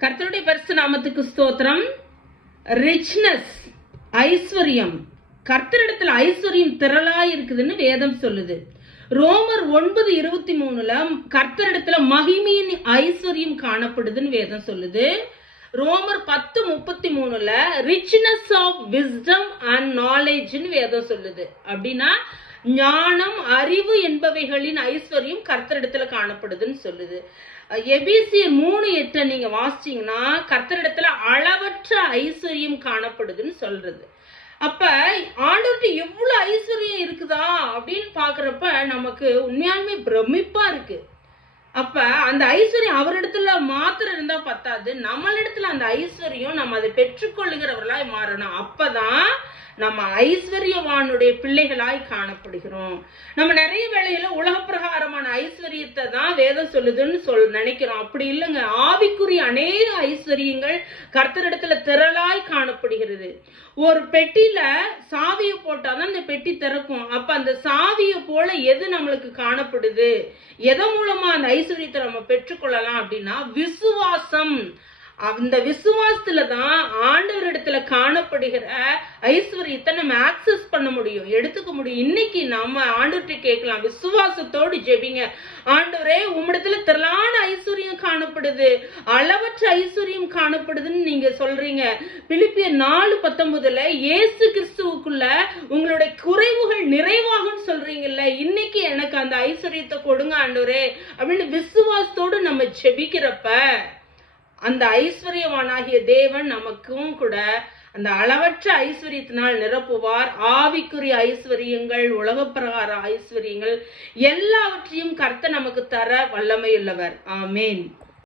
கர்த்தருடைய பரிசு நாமத்துக்கு ஸ்தோத்திரம். ரிச்னஸ், ஐஸ்வர்யம், கர்த்தரிடத்துல ஐஸ்வர்யம் திரளாய் இருக்குதுன்னு வேதம் சொல்லுது. ரோமர் 9:23 கர்த்தரிடத்துல மகிமையின் ஐஸ்வர்யம் காணப்படுதுன்னு வேதம் சொல்லுது. ரோமர் 10:33 ரிச்னஸ் ஆஃப் விஸ்டம் அண்ட் நாலேஜ்னு வேதம் சொல்லுது. அப்படின்னா ஞானம், அறிவு என்பவைகளின் ஐஸ்வர்யம் கர்த்தரிடத்துல காணப்படுதுன்னு சொல்லுது. எபிசியர் 3:8 நீங்க வாசிச்சீங்கன்னா கர்த்தரிடத்துல அளவற்ற ஐஸ்வர்யம் காணப்படுதுன்னு சொல்றது. அப்ப ஆண்டவர்கிட்ட எவ்வளவு ஐஸ்வர்யம் இருக்குதா அப்படின்னு பாக்குறப்ப நமக்கு உண்மையாலுமே பிரமிப்பா இருக்கு. அப்ப அந்த ஐஸ்வர்யம் அவரிடத்துல மாத்திரம் இருந்தா பத்தாது, நம்மளிடத்துல அந்த ஐஸ்வர்யம் நம்ம அதை பெற்றுக்கொள்ளுகிறவர்களாய் மாறணும். அப்பதான் நம்ம ஐஸ்வர்யவானுடைய பிள்ளைகளாய் காணப்படுகிறோம். நம்ம நிறைய வேளையில உலக பிரகாரமான ஐஸ்வர்யத்தை தான் வேதம் சொல்லுதுன்னு நினைக்கிறோம். அப்படி இல்லைங்க. ஆவிக்குரிய அநேக ஐஸ்வர்யங்கள் கர்த்தரிடத்துல திரளாய் காணப்படுகிறது. ஒரு பெட்டியில சாவியை போட்டாதான் அந்த பெட்டி திறக்கும். அப்ப அந்த சாவியை போல எது நம்மளுக்கு காணப்படுது, எதன் மூலமா அந்த ஐஸ்வர்யத்தை நம்ம பெற்றுக்கொள்ளலாம் அப்படின்னா விசுவாசம். அந்த விசுவாசத்துல தான் ஆண்டவரிடத்துல காணப்படுகிற ஐஸ்வர்யத்தை நம்ம ஆக்சஸ் பண்ண முடியும், எடுத்துக்க முடியும். இன்னைக்கு நம்ம ஆண்டவர்கிட்ட கேட்கலாம், விசுவாசத்தோடு ஜெபிங்க. ஆண்டவரே, உம்மிடத்துல திரளான ஐஸ்வர்யம் காணப்படுது, அளவற்ற ஐஸ்வர்யம் காணப்படுதுன்னு நீங்க சொல்றீங்க. பிலிப்பியர் 4:19 இயேசு கிறிஸ்துவுக்குள்ள உங்களுடைய குறைவுகள் நிறைவாகும் சொல்றீங்கல்ல. இன்னைக்கு எனக்கு அந்த ஐஸ்வர்யத்தை கொடுங்க ஆண்டவரே அப்படின்னு விசுவாசத்தோடு நம்ம ஜெபிக்கிறப்ப அந்த ஐஸ்வர்யவானாகிய தேவன் நமக்கும் கூட அந்த அளவற்ற ஐஸ்வர்யத்தினால் நிரப்புவார். ஆவிக்குரிய ஐஸ்வர்யங்கள், உலக பிரகார ஐஸ்வர்யங்கள் எல்லாவற்றையும் கர்த்தர் நமக்கு தர வல்லமையுள்ளவர். ஆமேன்.